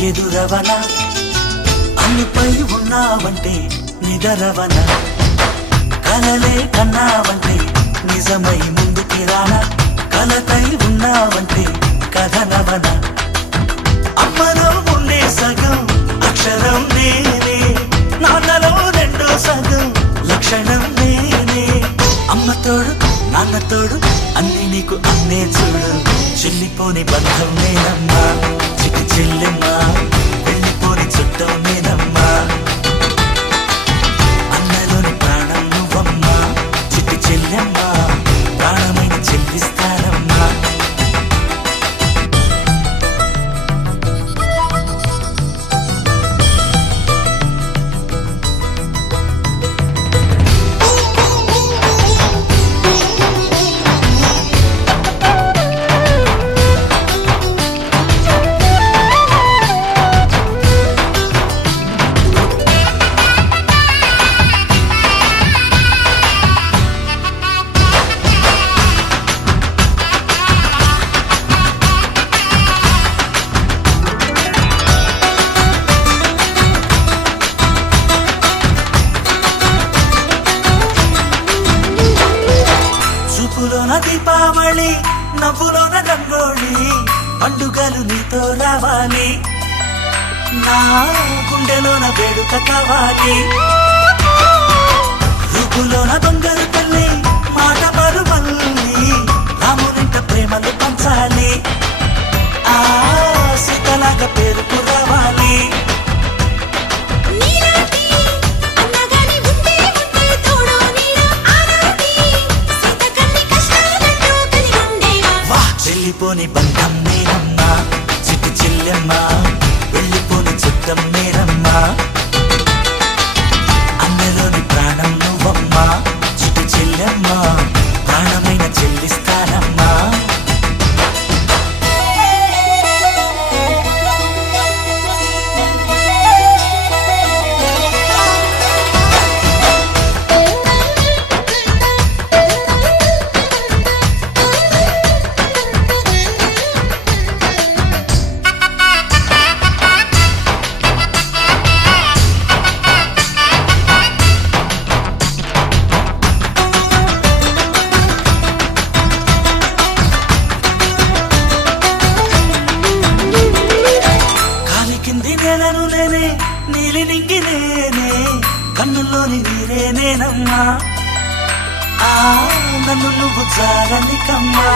ఎదురవన అన్నిపై ఉన్నావంటే నిదరవన కలలే కన్నావంటే నిజమై ముందుకి రానా కలతై ఉన్నావంటే కథనవన అమ్మలో ఉండే సగం అక్షరం నేనే నాన్నలో రెండో సగం లక్షణం నేనే అమ్మ తోడు నాన్న తోడు అన్ని నీకు అన్నే చూడు చెల్లిపోని బంధం నేనమ్మా చిటి చెల్లెమ్మా వెళ్ళిపోని చుట్టం నేనమ్మా అన్నలోని ప్రాణం నువ్వమ్మా చిటి చెల్లెమ్మా ప్రాణమైన చెల్లిస్తానమ్మా చూపులోన దీపావళి నవ్వులోన రంగోళి పండుగలు నీతో రావాలి నా గుండెలోన వేడుక కావాలి రూపులోన బంగారు తల్లి మాట పరువల్లి రామునింట ప్రేమలు పంచాలి ఆ సీతలాగా పేరుకు రావాలి వెళ్ళిపోని బంధం నేనమ్మా చిట్టి చెల్లెమ్మా వెళ్ళిపోని చుట్టం నేనమ్మా అన్నలోని ప్రాణం నువ్వమ్మా చిట్టి చెల్లెమ్మా ప్రాణమైన చెల్లిస్తానమ్మా నేనను నేనే నీలి నింగి నేనే కన్నుల్లోని నీరే నేనమ్మా ఆ నన్ను నువ్వు జారనికమ్మా